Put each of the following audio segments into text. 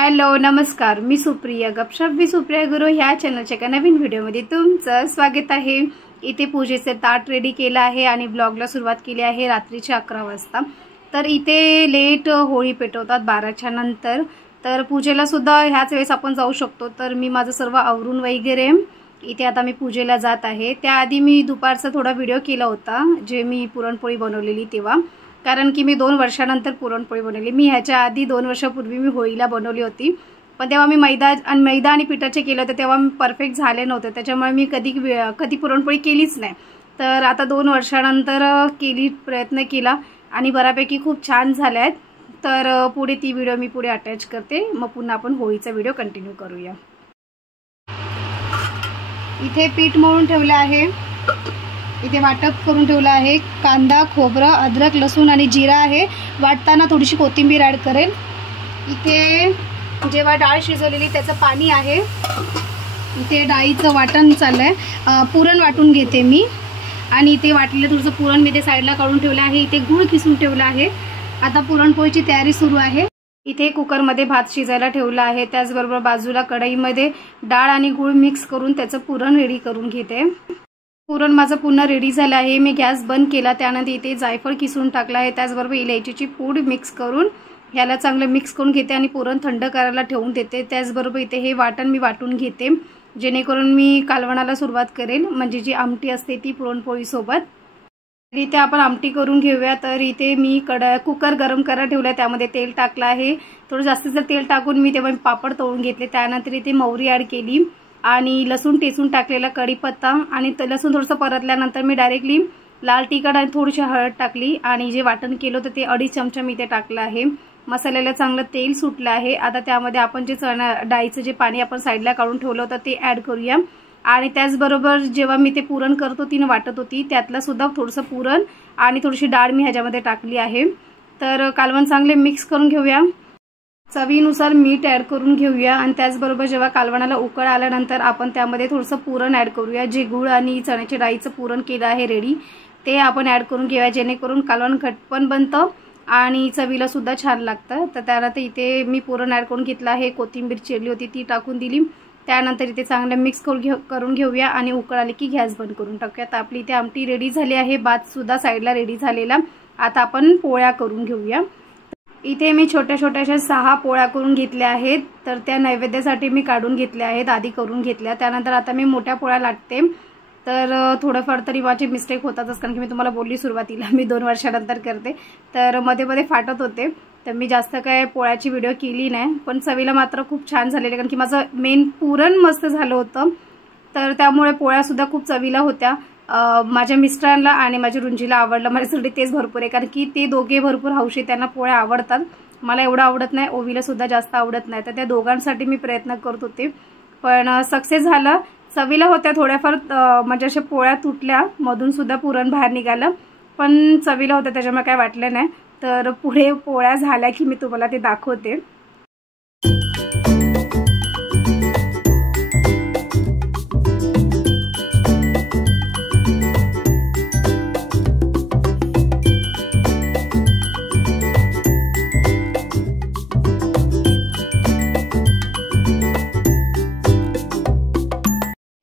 Hello नमस्कार, मी सुप्रिया गपशप मी सुप्रिया गुरु ह्या चॅनलच्या एका नवीन व्हिडिओमध्ये तुमचं स्वागत आहे। इथे पूजेचे ताट रेडी केलं आहे आणि ब्लॉगला सुरुवात केली आहे रात्रीचे 11 वाजता। तर इथे लेट होळी पेटवतात 12च्या नंतर, तर पूजेला सुद्धा ह्याच वेळेस आपण जाऊ शकतो। तर मी माझं सर्व आवरून वगैरे इथे आता मी पूजेला जात आहे। त्याआधी मी दुपारचा थोडा व्हिडिओ केला होता जे मी पुरणपोळी बनवलेली तेव्हा, कारण की मी 2 वर्षानंतर पुरणपोळी बनवली। मी ह्याच्या आधी 2 वर्षापूर्वी मी होळीला बनवली होती, पण तेव्हा मी मैदा आणि पिठाचे केले होते, तेव्हा मी परफेक्ट झाले नव्हते, त्याच्यामुळे मी कधी पुरणपोळी केलीच नाही। तर आता 2 वर्षानंतर प्रयत्न केला आणि बऱ्यापैकी खूप छान झाल्या आहेत। तर पुढे ती व्हिडिओ मी पुढे अटॅच करते, मग पुन्हा आपण होळीचा व्हिडिओ कंटिन्यू करूया। इथे पीठ मळून ठेवलं आहे, इथे वाटप करून ठेवलं आहे। कांदा, खोबरं, अद्रक, लसूण आणि जिरा आहे। वाटताना थोडीशी कोथिंबीर ॲड करेल। इथे जेव्हा डाळ शिजवलेली त्याचं पाणी आहे। इथे डाळीचं वाटण चाललंय, पुरण वाटून घेते मी। आणि इथे वाटलेलं थोडंसं पुरण मी ते साईडला काढून ठेवलं आहे। इथे गूळ किसून ठेवला आहे। आता पुरणपोळीची तयारी सुरू आहे। इथे कुकरमध्ये भात शिजायला ठेवला आहे, त्याचबरोबर बाजूला कढईमध्ये डाळ आणि गूळ मिक्स करून त्याचं पुरण रेडी करून घेते। पुरण माझं पुन्हा रेडी झालं आहे। मी गॅस बंद केला, त्यानंतर इथे जायफळ किसून टाकला आहे, त्याचबरोबर इलायचीची पूड मिक्स करून याला चांगलं मिक्स करून घेते आणि पुरण थंड करायला ठेवून देते। त्याचबरोबर इथे हे वाटण मी वाटून घेते, जेणेकरून मी कालवणाला सुरुवात करेल, म्हणजे जी आमटी असते ती पुरणपोळीसोबत। इथे आपण आमटी करून घेऊया। तर इथे मी कुकर गरम करायला ठेवला, त्यामध्ये तेल टाकलं आहे। थोडं जास्तीचं तेल टाकून मी तेव्हा पापड तळून घेतले। त्यानंतर इथे मोहरी ॲड केली आणि लसूण ठेचून टाकलेला, कढीपत्ता आणि लसूण थोडंसं परतल्यानंतर मी डायरेक्टली लाल तिखट आणि थोडीशी हळद टाकली आणि जे वाटण केलं होतं ते 2.5 चमचा मी ते टाकलं आहे। मसाल्याला चांगलं तेल सुटलं आहे। आता त्यामध्ये आपण जे डाळीचं जे पाणी आपण साईडला काढून ठेवलं होतं ते ॲड करूया। आणि त्याचबरोबर जेव्हा मी ते पुरण करत होती वाटत होती, त्यातलं सुद्धा थोडंसं पुरण आणि थोडीशी डाळ मी ह्याच्यामध्ये टाकली आहे। तर कालवण चांगले मिक्स करून घेऊया। चवीनुसार मीठ ॲड करून घेऊया आणि त्याचबरोबर जेव्हा कालवणाला उकळ आल्यानंतर आपण त्यामध्ये थोडंसं पुरण ॲड करूया। जे गूळ आणि चण्याच्या डाळीचं पुरण केलं आहे रेडी, ते आपण ॲड करून घेऊया, जेणेकरून कालवण घट्टपण बनतं आणि चवीला सुद्धा छान लागतं। तर त्यानंतर इथे मी पुरण ॲड करून घेतलं आहे, कोथिंबीर चिरली होती ती टाकून दिली। त्यानंतर इथे चांगलं मिक्स करून घेऊया आणि उकळ आली की गॅस बंद करून टाकूया। तर आपली इथे आमटी रेडी झाली आहे, भात सुद्धा साईडला रेडी झालेला। आता आपण पोळ्या करून घेऊया। इथे मी छोट्या छोट्याशा 6 पोळ्या करून घेतल्या आहेत, तर त्या नैवेद्यासाठी मी काढून घेतल्या आहेत, आधी करून घेतल्या। त्यानंतर आता मी मोठ्या पोळ्या लाटते। तर थोडंफार तरी माझी मिस्टेक होतातच, कारण की मी तुम्हाला बोलली सुरुवातीला मी 2 वर्षानंतर करते, तर मध्ये मध्ये फाटत होते। तर मी जास्त काय पोळ्याची व्हिडिओ केली नाही, पण चवीला मात्र खूप छान झालेले, कारण की माझं मेन पुरण मस्त झालं होतं। तर त्यामुळे पोळ्या सुद्धा खूप चवीला होत्या। माझ्या मिस्टरांना आणि माझ्या रुंजीला आवडलं, माझ्यासाठी तेच भरपूर आहे, कारण की ते दोघे भरपूर हौशी, त्यांना पोळ्या आवडतात। मला एवढं आवडत नाही, ओवीला सुद्धा जास्त आवडत नाही, तर त्या दोघांसाठी मी प्रयत्न करत होते, पण सक्सेस झालं। चवीला होत्या थोड्याफार, म्हणजे अशा पोळ्या तुटल्या, मधून सुद्धा पुरण बाहेर निघालं, पण चवीला होत्या, त्याच्यामुळे काय वाटलं नाही। तर पुढे पोळ्या झाल्या की मी तुम्हाला ते दाखवते।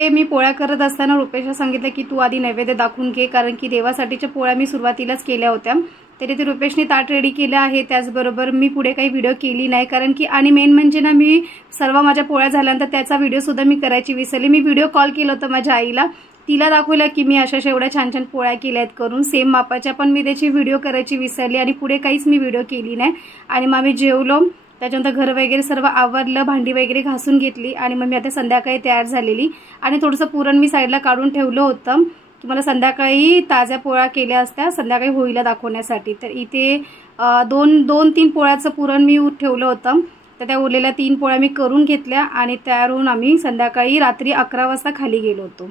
मी पोळ्या करत असताना रुपेशला सांगितलं की तू आधी नैवेद्य दाखवून घे, कारण की देवासाठीच्या पोळ्या मी सुरुवातीलाच केल्या होत्या। तरी ते रुपेशने ताट रेडी केलं आहे। त्याचबरोबर मी पुढे काही व्हिडिओ केली नाही, कारण की आणि मेन म्हणजे ना, मी सर्व माझ्या पोळ्या झाल्यानंतर त्याचा व्हिडिओ सुद्धा मी करायची विसरले। मी व्हिडिओ कॉल केला होता माझ्या आईला, तिला दाखवलं की मी अशा एवढ्या छान छान पोळ्या केल्या आहेत करून सेम मापाच्या, पण मी त्याची व्हिडिओ करायची विसरली आणि पुढे काहीच मी व्हिडिओ केली नाही। आणि मग आम्ही जेवलो, त्याच्यानंतर घर वगैरे सर्व आवरलं, भांडी वगैरे घासून घेतली आणि मग मी आता संध्याकाळी तयार झालेली। आणि थोडंसं पुरण मी साईडला काढून ठेवलं होतं की मला संध्याकाळी ताज्या पोळ्या केल्या असत्या संध्याकाळी होळीला दाखवण्यासाठी। तर इथे 2-3 पोळ्याचं पुरण मी ठेवलं होतं, तर त्या उरलेल्या 3 पोळ्या मी करून घेतल्या आणि त्यावरून आम्ही संध्याकाळी रात्री 11 वाजता खाली गेलो होतो।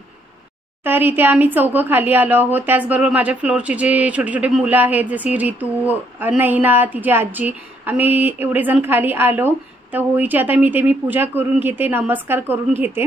तर इथे आम्ही चौघं खाली आलो आहोत। त्याचबरोबर माझ्या फ्लोअरचे जे छोटे छोटे मुलं आहेत, जशी रितू, नैना, तिची आजी, आम्ही एवढे जण खाली आलो। तर होळीची आता मी पूजा करून घेते, नमस्कार करून घेते।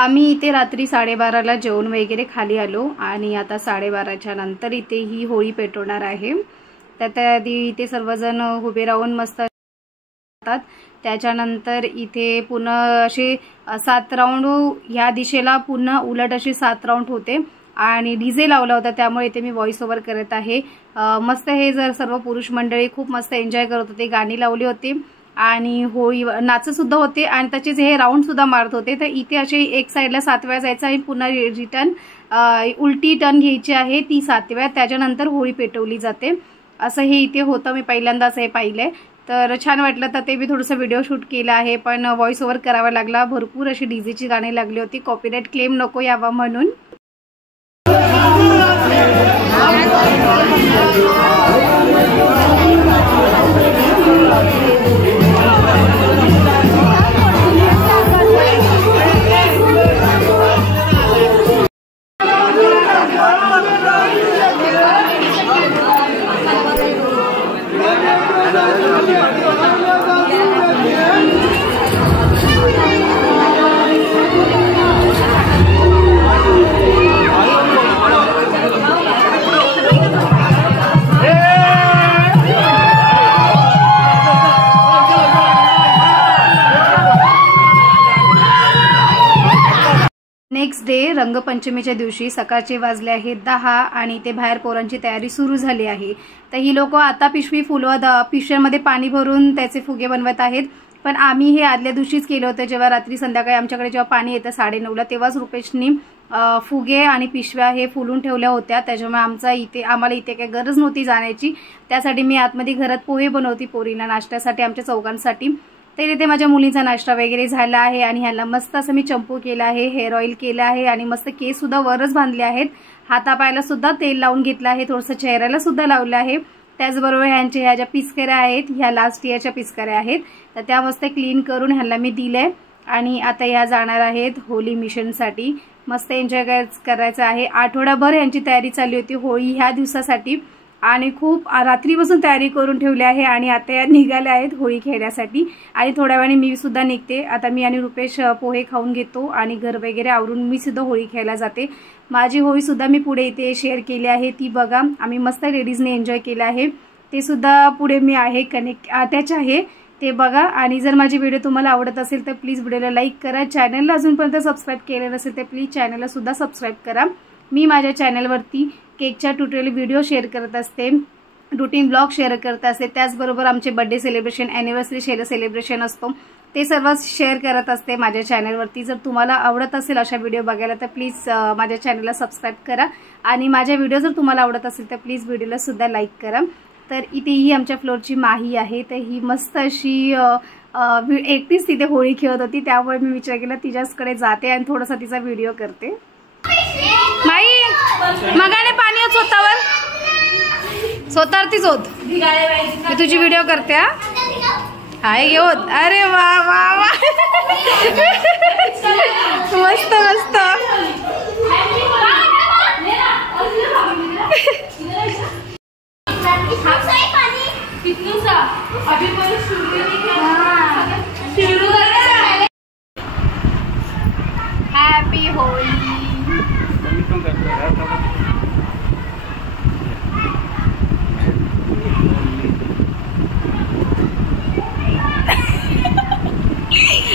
आम्ही इथे रात्री 12:30ला जेवण वगैरे खाली आलो आणि आता 12:30च्या नंतर इथे ही होळी पेटवणार आहे। तर त्याआधी इथे सर्वजण उभे राहून मस्त असतात। त्याच्यानंतर इथे पुन्हा असे 7 राऊंड ह्या दिशेला पुन्हा उलट असे 7 राऊंड होते आणि डीजे लावला होता, त्यामुळे इथे मी व्हॉइस ओव्हर करत आहे। मस्त हे जर सर्व पुरुष मंडळी खूप मस्त एन्जॉय करत होते, गाणी लावली होती आणि होळी नाचत सुद्धा होते आणि त्याचेच हे राऊंड सुद्धा मारत होते। तर इथे असे एक साइडला 7 वेळा जायचं आहे, पुन्हा रिटर्न उलटी टर्न घ्यायची आहे ती 7 वेळा, त्याच्यानंतर होळी पेटवली जाते। असं हे इथे होतं, मी पहिल्यांदाच हे पाहिलंय तर छान वाटलं। तर ते मी थोडंसं व्हिडिओ शूट केला आहे, पण व्हॉइस ओव्हर करावा लागला। भरपूर अशी डीजेची गाणी लागली होती, कॉपीराइट क्लेम नको यावा म्हणून। नेक्स्ट डे रंगपंचमीच्या दिवशी सकाळचे वाजले आहेत 10 आणि ते बाहेर पोरांची तयारी सुरू झाली आहे। तर ही लोक आता पिशव्यांमध्ये पाणी भरून त्याचे फुगे बनवत आहेत, पण आम्ही हे आदल्या दिवशीच केलं होतं। जेव्हा रात्री संध्याकाळी आमच्याकडे जेव्हा पाणी येतं 9:30ला, तेव्हाच रुपेशनी फुगे आणि पिशव्या हे फुलून ठेवल्या होत्या, त्याच्यामुळे आम्हाला इथे काही गरज नव्हती जाण्याची। त्यासाठी मी आतमध्ये घरात पोहे बनवती पोरींना नाश्त्यासाठी, आमच्या चौघांसाठी। तर इथे माझ्या मुलींचा नाश्ता वगैरे झाला आहे आणि ह्याला मस्त असं मी चंपू केला आहे, हेअर ऑइल केलं आहे आणि मस्त केस सुद्धा वरच बांधले आहेत। हातापायाला सुद्धा तेल लावून घेतलं आहे, थोडंसं चेहऱ्याला सुद्धा लावलं आहे। त्याचबरोबर ह्या ज्या पिचकाऱ्या आहेत ह्या लास्ट इयरच्या पिचकाऱ्या आहेत, तर त्या मस्त क्लीन करून ह्याला मी दिलंय आणि आता ह्या जाणार आहेत होली मिशनसाठी। मस्त एन्जॉय करायचं आहे। आठवडाभर यांची तयारी चालली होती होळी ह्या दिवसासाठी आणि खूप रात्रीपासून तयारी करून ठेवली आहे आणि आता या निघाल्या आहेत होळी खेळण्यासाठी आणि थोड्या वेळाने मी सुद्धा निघते। आता मी आणि रुपेश पोहे खाऊन घेतो आणि घर वगैरे आवरून मी सुद्धा होळी खेळायला जाते। माझी होळी सुद्धा मी पुढे इथे शेअर केली आहे, ती बघा। आम्ही मस्त लेडीजने एन्जॉय केलं आहे, ते सुद्धा पुढे मी आहे अटॅच आहे, ते बघा। आणि जर माझी व्हिडिओ तुम्हाला आवडत असेल तर प्लीज व्हिडिओला लाईक करा, चॅनलला अजूनपर्यंत सबस्क्राईब केलं नसेल तर प्लीज चॅनलला सुद्धा सबस्क्राईब करा। मी माझ्या चॅनलवरती केकच्या ट्युटोरियल व्हिडिओ शेअर करत असते, रुटीन ब्लॉग शेअर करत असते, त्याचबरोबर आमचे बर्थडे सेलिब्रेशन, ॲनिव्हर्सरी सेलिब्रेशन असतो ते सर्व शेअर करत असते माझ्या चॅनलवरती। जर तुम्हाला आवडत असेल अशा व्हिडिओ बघायला तर प्लीज माझ्या चॅनलला सबस्क्राईब करा आणि माझ्या व्हिडिओ जर तुम्हाला आवडत असेल तर प्लीज व्हिडिओला सुद्धा लाईक करा। तर इथे ही आमच्या फ्लोअरची माही आहे, तर ही मस्त अशी एकटीच तिथे होळी खेळत होती, त्यामुळे मी विचार केला तिच्याकडे जाते आणि थोडासा तिचा व्हिडिओ करते। माई मगाने पाणी होत स्वतःवरतीच होत, मी तुझी व्हिडिओ करते। हाय घेऊन, अरे वा वा वा मस्त मस्त। Happy Holy.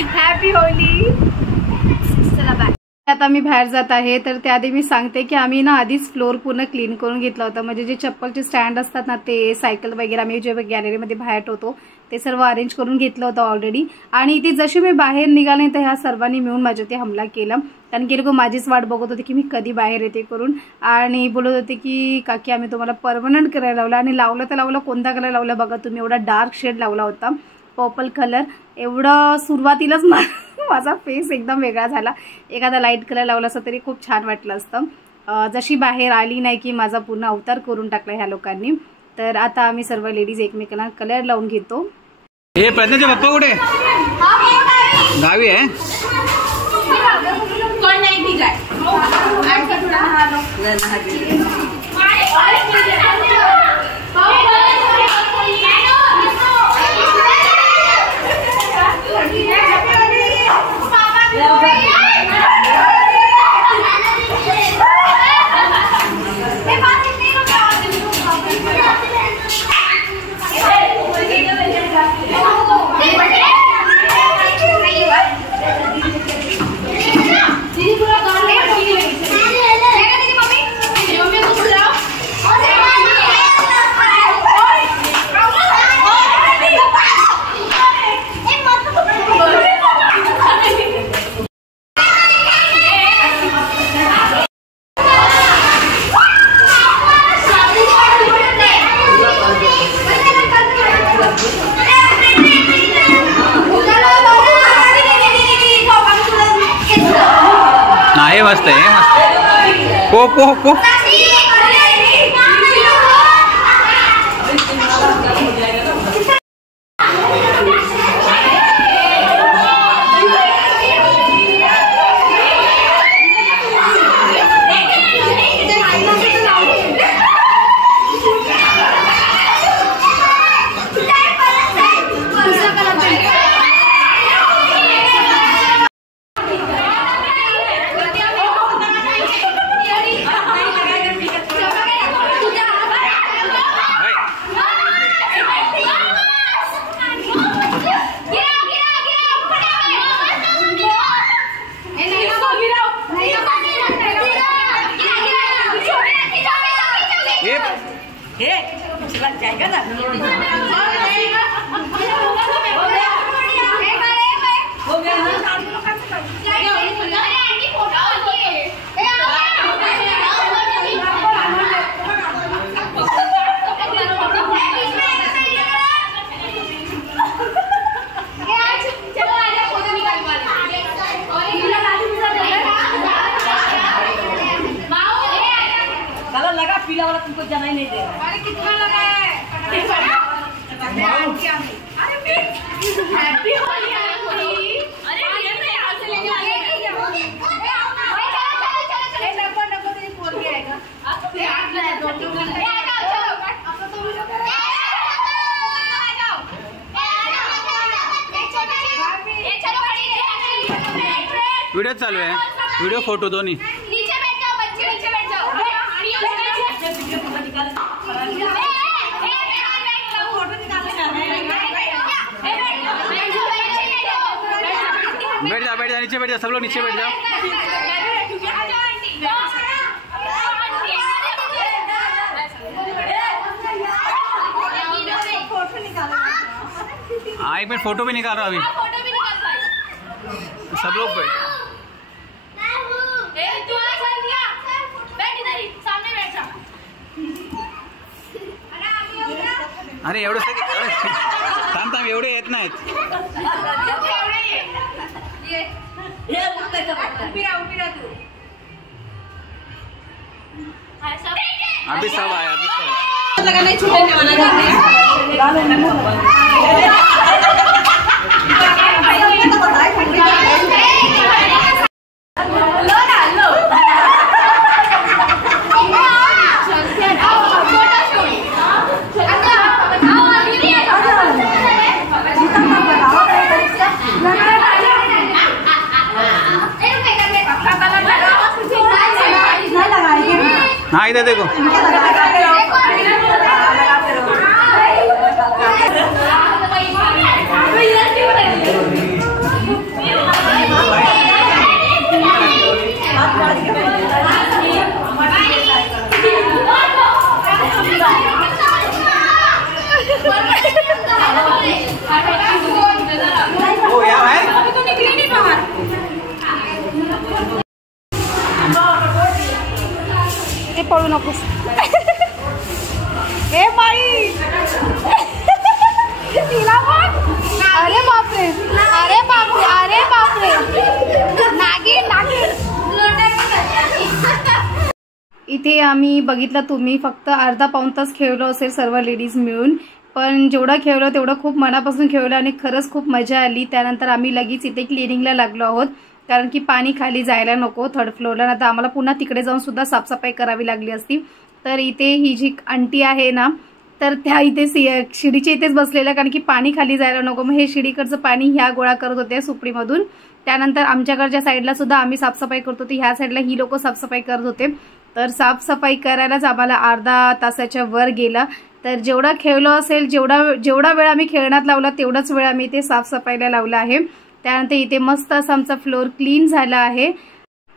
Happy Holy. चला बाय। आता मी बाहेर जात आहे, तर त्याआधी मी सांगते की आम्ही ना आधीच फ्लोर पूर्ण क्लीन करून घेतला होता, म्हणजे जे चप्पलचे स्टँड असतात ना ते सायकल वगैरे आम्ही जे गॅलरीमध्ये बाहेर ठेवतो ते सर्व अरेंज करून घेतलं होतं ऑलरेडी। आणि इथे जशी मी बाहेर निघाले तर ह्या सर्वांनी मिळून माझ्यावरती हमला केला, कारण की लोक माझीच वाट बघत होते की मी कधी बाहेर येते करून, आणि बोलत होते की काकी आम्ही तुम्हाला परमनंट करायला लावला। आणि लावलं तर लावलं, कोणता कलर लावला बघा तुम्ही, एवढा डार्क शेड लावला होता, पर्पल कलर। एवढं सुरुवातीलाच माझा फेस एकदम वेगळा झाला, एखादा लाईट कलर लावला असता तरी खूप छान वाटलं असतं। जशी बाहेर आली नाही की माझा पूर्ण अवतार करून टाकला ह्या लोकांनी। तर आता आम्ही सर्व लेडीज एकमेकांना कलर लावून घेतो। हे प्रज्ञाचे पप्पा कुठे? गावी आहे। कोण नाही ठीक आहे। मस्त आहे, हे मस्त. पो पो पो पीला वाला तुमको जाना ही नहीं दे रहा। अरे कितना लगा है? अरे हैप्पी होली है। अरे ये तो यहाँ से ले जाओ। वीडियो चालू है, वीडियो फोटो दोन्ही. नीचे बैठ जाओ बच्चे, नीचे बैठ जाओ. बैठ जा नीचे बैठ जा, सब लोग नीचे बैठ जाओ. हाँ एक मिनट फोटो भी निकाल रहा अभी. सब लोग बैठ. अरे एवढं थांब थांब, एवढे येत नाहीत. अभी सब आया, अभी सब लगा नहीं छूटने हाँ इधर देखो. ओ यार है ए पळू नकोस. ए माई तिला बघ. अरे बापरे, अरे बापरे, अरे बापरे. नागिन नागिन. इथे आम्ही बघितलं, तुम्ही फक्त अर्धा पाऊण तास खेळलो असेल सर्व लेडीज मिळून, पण जेवढं खेळलो तेवढं खूप मनापासून खेळलो आणि खरंच खूप मजा आली. त्यानंतर आम्ही लगेच इथे क्लिनिंगला लागलो आहोत, कारण की पाणी खाली जायला नको थर्ड फ्लोअरला, नाही तर आम्हाला पुन्हा तिकडे जाऊन सुद्धा साफसफाई करावी लागली असती. तर इथे ही जी आंटी आहे ना, तर त्या इथे शिडीच्या इथेच बसलेल्या, कारण की पाणी खाली जायला नको. मग हे शिडीकडचं पाणी ह्या गोळा करत होते सुपडीमधून. त्यानंतर आमच्याकडच्या साईडला सुद्धा आम्ही साफसफाई करत होते, ह्या साईडला ही लोक साफसफाई करत होते. तर साफसफाई करायलाच आम्हाला अर्धा तासाच्या वर गेला. तर जेवढा खेळलो असेल, जेवढा वेळ आम्ही खेळण्यात लावला तेवढाच वेळ आम्ही इथे साफसफाईला लावला आहे. त्यानंतर इथे मस्त असं आमचा फ्लोअर क्लीन झाला आहे.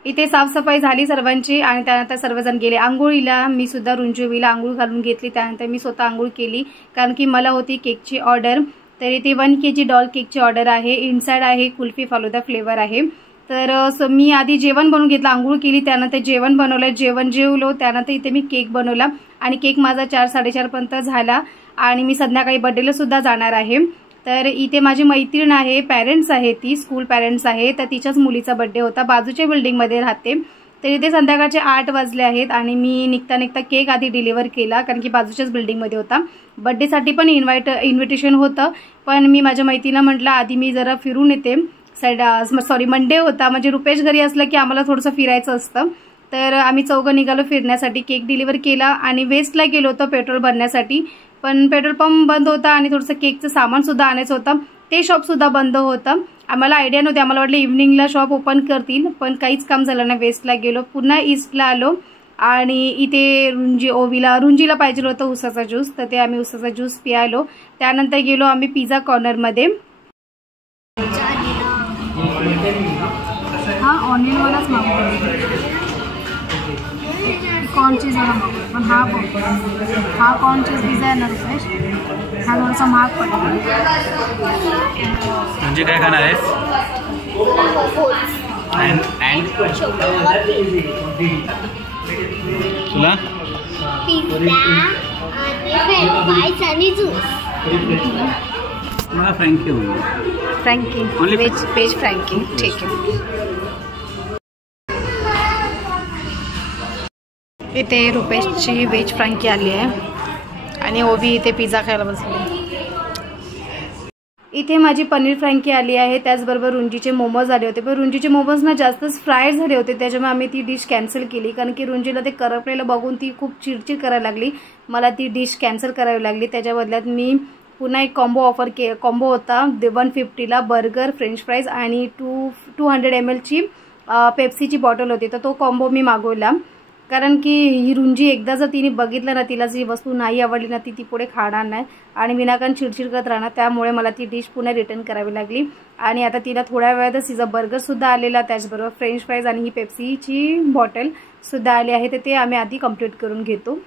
इथे साफसफाई झाली सर्वांची आणि त्यानंतर सर्वजण गेले आंघोळीला. मी सुद्धा रुंजुवीला आंघोळ घालून घेतली. त्यानंतर मी स्वतः आंघोळ केली, कारण की मला होती केकची ऑर्डर. तर इथे 1 kg डॉल केकची ऑर्डर आहे. इनसाइड आहे कुल्फी फालुदा फ्लेवर आहे. तर मी आधी जेवण बनवून घेतलं, आंघोळ केली, त्यानंतर जेवण बनवलं, जेवण जेवलो. त्यानंतर इथे मी केक बनवला आणि केक माझा 4-4:30 पर्यंत झाला. आणि मी संध्याकाळी बर्थडेला सुद्धा जाणार आहे. तर इथे माझी मैत्रीण आहे, पॅरेंट्स आहे, ती स्कूल पॅरेंट्स आहे. तर तिच्याच मुलीचा बर्थडे होता, बाजूच्या बिल्डिंगमध्ये राहते. तर इथे संध्याकाळचे 8 वाजले आहेत आणि मी निघता केक आधी डिलिव्हर केला, कारण की बाजूच्याच बिल्डिंगमध्ये होता. बड्डेसाठी पण इन्व्हिटेशन होतं, पण मी माझ्या मैत्रिणीला म्हटलं आधी मी जरा फिरून येते. मंडे होता, म्हणजे रुपेश घरी असलं की आम्हाला थोडंसं फिरायचं असतं. तर आम्ही चौघं निघालो फिरण्यासाठी. केक डिलिव्हर केला आणि वेस्टला गेलो होतो पेट्रोल भरण्यासाठी, पण पेट्रोल पंप बंद होता आणि थोडंसं केकचं सामानसुद्धा आणायचं होतं, ते शॉपसुद्धा बंद होतं. आम्हाला आयडिया नव्हती, आम्हाला वाटलं इव्हनिंगला शॉप ओपन करतील, पण काहीच काम झालं नाही. वेस्टला गेलो, पुन्हा ईस्टला आलो आणि इथे रुंजीला पाहिजे होतं उसाचा ज्यूस, तर ते आम्ही उसाचा ज्यूस पियालो. त्यानंतर गेलो आम्ही पिझ्झा कॉर्नरमध्ये. हा ऑनियनवालाच मागवतो, कॉर्न चीज वाला मागवतो, पण हा कॉर्न चीज पिझ्झा आहे ना रुपेश, हा थोडासा महाग पडला. म्हणजे काय खाणार आहेस? तुला मला फ्रँकी होईल. फ्रँकी व्हेज फ्रँकी, ठीक आहे. इथे रुपेशची व्हेज फ्रँकी आली आहे आणि ओवी इथे पिझ्झा खायला बसली. इथे माझी पनीर फ्रँकी आली आहे, त्याचबरोबर रुंजीचे मोमोज आले होते, पण रुंजीचे मोमोज ना जास्तच फ्राय झाले होते, त्याच्यामुळे आम्ही ती डिश कॅन्सल केली, कारण की रुंजीला ते करपलेलं बघून ती खूप चिडचिड करायला लागली. मला ती डिश कॅन्सल करावी लागली. त्याच्या बदल्यात मी पुन्हा एक कॉम्बो होता 150ला बर्गर, फ्रेंच फ्राईज आणि 200 ml पेप्सीची बॉटल होती, तर तो कॉम्बो मी मागवला. कारण की ही रुंजी एकदा जर तिने बघितलं ना, तिला जी वस्तू नाही आवडली ना, ती पुढे खाणार नाही आणि विनाकारण चिडचिड करत राहणार. त्यामुळे मला ती डिश पुन्हा रिटर्न करावी लागली आणि आता तिला थोड्या वेळातच तिचा बर्गरसुद्धा आलेला, त्याचबरोबर फ्रेंच फ्राईज आणि ही पेप्सीची बॉटलसुद्धा आली आहे, तर ते आम्ही आधी कंप्लीट करून घेतो.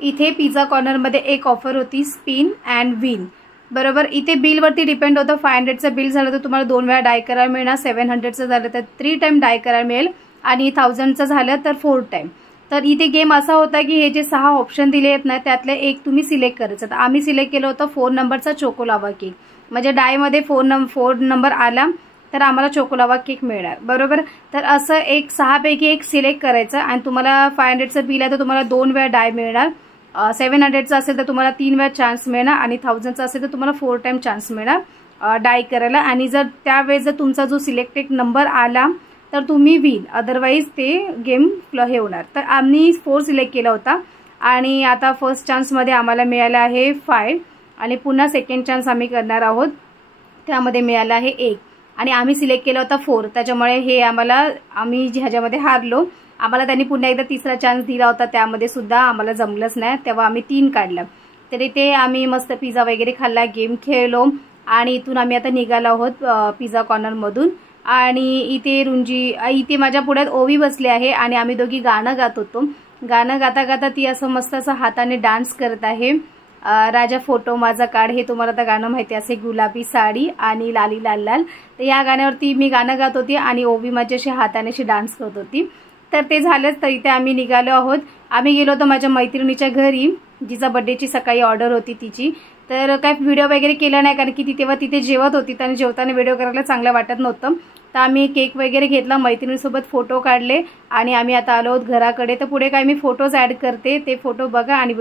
इथे पिझ्झा कॉर्नरमध्ये एक ऑफर होती, स्पिन अँड विन, बरोबर. इथे बिलवरती डिपेंड होतं. 500चं बिल झालं तर तुम्हाला 2 वेळा डाय करायला मिळणार, 700चं झालं तर 3 टाइम डाय करायला मिळेल आणि 1000चं झालं तर 4 टाइम. तर इथे गेम असा होता की हे जे 6 ऑप्शन दिले आहेत ना, त्यातले एक तुम्ही सिलेक्ट करायचं. तर आम्ही सिलेक्ट केलं होतं 4 नंबरचा चोकोलावा केक, म्हणजे डायमध्ये 4 नंबर आला तर आम्हाला चोकोलावा केक मिळणार, बरोबर. तर असं एक 6 पैकी एक सिलेक्ट करायचं आणि तुम्हाला 500चं बिल आहे तर तुम्हाला 2 वेळा डाय मिळणार, 700चं असेल तर तुम्हाला 3 वेळा चान्स मिळणार आणि 1000चं असेल तर तुम्हाला 4 टाइम चान्स मिळणार डाय करायला. आणि जर त्यावेळेस जर तुमचा जो सिलेक्टेड नंबर आला तर तुम्ही विन, अदरवाईज ते गेम हे होणार. तर आम्ही 4 सिलेक्ट केला होता आणि आता फर्स्ट चान्समध्ये आम्हाला मिळाला आहे 5 आणि पुन्हा सेकंड चान्स आम्ही करणार आहोत, त्यामध्ये मिळाला आहे 1 आणि आम्ही सिलेक्ट केला होता 4, त्याच्यामुळे हे आम्ही ह्याच्यामध्ये हारलो. आम्हाला त्यांनी पुन्हा एकदा तिसरा चान्स दिला होता, त्यामध्ये सुद्धा आम्हाला जमलंच नाही, तेव्हा आम्ही 3 काढलं. तरी ते आम्ही मस्त पिझ्झा वगैरे खाल्ला, गेम खेळलो आणि इथून आम्ही आता निघालो आहोत पिझ्झा कॉर्नरमधून. आणि इथे माझ्या पुढ्यात ओवी बसली आहे आणि आम्ही दोघी गाणं गात होतो. गाणं गाता गाता ती असं मस्त असं हाताने डान्स करत आहे. राजा फोटो माझा काढ, हे तुम्हाला तर गाणं माहिती असेल, गुलाबी साडी आणि लाली लाल लाल. तर या गाण्यावरती मी गाणं गात होती आणि ओवी माझ्याशी हातानेशी डान्स करत होती. तर ते झालंच. तर इथे आम्ही निघालो आहोत. आम्ही गेलो होतो माझ्या मैत्रिणीच्या घरी, जिचा बड्डेची सकाळी ऑर्डर होती तिची. तर काय व्हिडिओ वगैरे केला नाही, कारण की ती तेव्हा तिथे जेवत होती आणि जेवताना व्हिडिओ करायला चांगलं वाटत नव्हतं. तर आम्ही केक वगैरे घेतला, मैत्रिणीसोबत फोटो काढले आणि आम्ही आता आलो आहोत घराकडे. तर पुढे काय मी फोटोज ॲड करते, ते फोटो बघा आणि